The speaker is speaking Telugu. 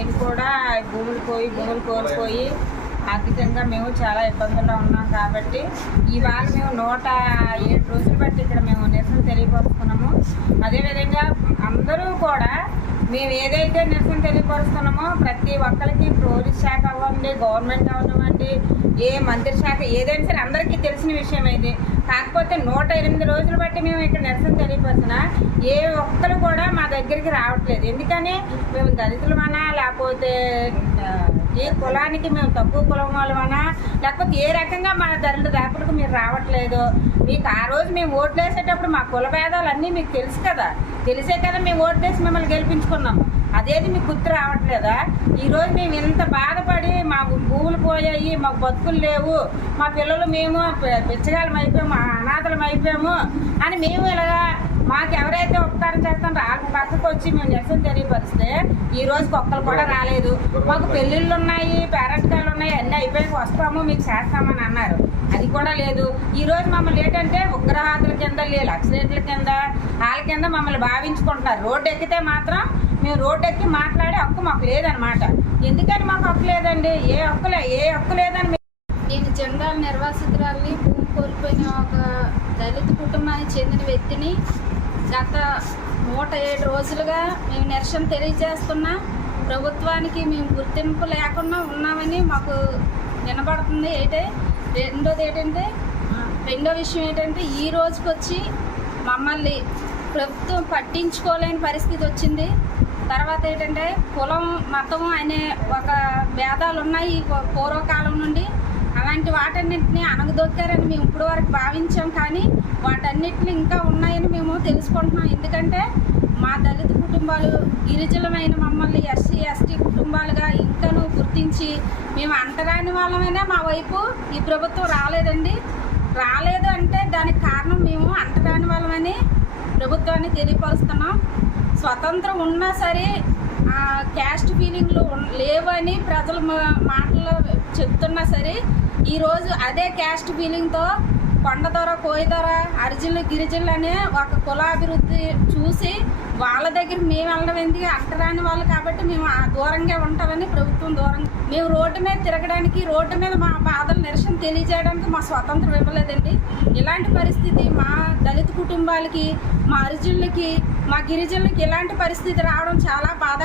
నేను కూడా భూములు కోల్పోయి ఆర్థికంగా మేము చాలా ఇబ్బందుల్లో ఉన్నాం. కాబట్టి ఇవాళ మేము 107 రోజులు బట్టి ఇక్కడ మేము నిరసన తెలియపరుస్తున్నాము. అదేవిధంగా అందరూ కూడా మేము ఏదైతే నిరసన తెలియపరుస్తున్నామో ప్రతి ఒక్కరికి పోలీస్ శాఖ అవ్వండి, గవర్నమెంట్ అవనివ్వండి, ఏ మంత్రి శాఖ ఏదైనా సరే అందరికీ తెలిసిన విషయం ఇది. కాకపోతే 108 రోజులు బట్టి మేము ఇక్కడ నిరసన తెలియపరుస్తున్నా ఏ ఒక్కరు కూడా మా దగ్గరికి రావట్లేదు. ఎందుకని మేము దళితులమనా, లేకపోతే ఏ కులానికి మేము తక్కువ కులం వాళ్ళమనా, లేకపోతే ఏ రకంగా మా దాపులకు మీరు రావట్లేదు. మీకు ఆ రోజు మేము ఓట్లు వేసేటప్పుడు మా కుల భేదాలన్నీ మీకు తెలుసు కదా, తెలిసే కదా మేము ఓట్లు వేసి మిమ్మల్ని గెలిపించుకున్నాము. అదేది మీకు గుర్తు రావట్లేదా? ఈరోజు మేము ఇంత బాధపడి మా భూములు పోయాయి, మాకు బతుకులు లేవు, మా పిల్లలు మేము బిచ్చగాళ్ళం అయిపోయాము, అనాథలం అయిపోయాము అని మేము ఇలాగా మాకు ఎవరైతే ఉపకారం చేస్తారో వాళ్ళ పక్కకు వచ్చి మేము నిరసన తెలియపరిస్తే ఈ రోజుకి ఒక్కరు కూడా రాలేదు. మాకు పెళ్ళిళ్ళు ఉన్నాయి, పేరెంట్కాలు ఉన్నాయి, అన్నీ అయిపోయి వస్తాము మీకు చేస్తామని అన్నారు, అది కూడా లేదు. ఈరోజు మమ్మల్ని ఏంటంటే ఉగ్రవాదుల కింద, లక్షరేట్ల కింద, వాళ్ళ కింద మమ్మల్ని భావించుకుంటారు. రోడ్డు ఎక్కితే మాత్రం మేము రోడ్డు ఎక్కి మాట్లాడే హక్కు మాకు లేదనమాట. ఎందుకని మాకు హక్కు లేదండి? ఏ హక్కు లేదని. నేను జంగాల నిర్వాసితురాలని, భూమి కోల్పోయిన ఒక దళిత కుటుంబానికి చెందిన వ్యక్తిని. గత 107 రోజులుగా మేము నిరసన తెలియజేస్తున్నా. ప్రభుత్వానికి మేము గుర్తింపు లేకుండా ఉన్నామని మాకు వినబడుతుంది. రెండో విషయం ఏంటంటే ఈ రోజుకి వచ్చి మమ్మల్ని ప్రభుత్వం పట్టించుకోలేని పరిస్థితి వచ్చింది. తర్వాత ఏంటంటే కులం మతం అనే ఒక భేదాలు ఉన్నాయి పూర్వకాలం నుండి. అలాంటి వాటన్నింటినీ అణగదొక్కారని మేము ఇప్పుడు వరకు భావించాం, కానీ వాటన్నిటిని ఇంకా ఉన్నాయని మేము తెలుసుకుంటున్నాం. ఎందుకంటే మా దళిత కుటుంబాలు, గిరిజనమైన మమ్మల్ని ఎస్సీ ఎస్టీ కుటుంబాలుగా ఇంకనూ గుర్తించి మేము అంటరాని వాళ్ళమైనా మా వైపు ఈ ప్రభుత్వం రాలేదండి. రాలేదు అంటే దానికి కారణం మేము అంటరాని వాళ్ళమని ప్రభుత్వాన్ని తెలియపరుస్తున్నాం. స్వతంత్రం ఉన్నా సరే క్యాస్ట్ ఫీలింగ్లు లేవని ప్రజల మాటలు చెప్తున్నా సరే ఈరోజు అదే క్యాస్ట్ ఫీలింగ్తో కొండదొర, కోయిదొర, అర్జునులు, గిరిజనులు అనే ఒక కులాభివృద్ధి చూసి వాళ్ళ దగ్గరికి మేము వెళ్ళడం ఎందుకు? అంటరాని వాళ్ళు కాబట్టి మేము దూరంగా ఉంటామని ప్రభుత్వం దూరంగా. మేము రోడ్డు మీద తిరగడానికి, రోడ్డు మీద మా బాధలు నిరసన తెలియజేయడానికి మా స్వతంత్రం ఇవ్వలేదండి. ఇలాంటి పరిస్థితి మా దళిత కుటుంబాలకి, మా అర్జునులకి, మా గిరిజనులకి ఇలాంటి పరిస్థితి రావడం చాలా బాధ.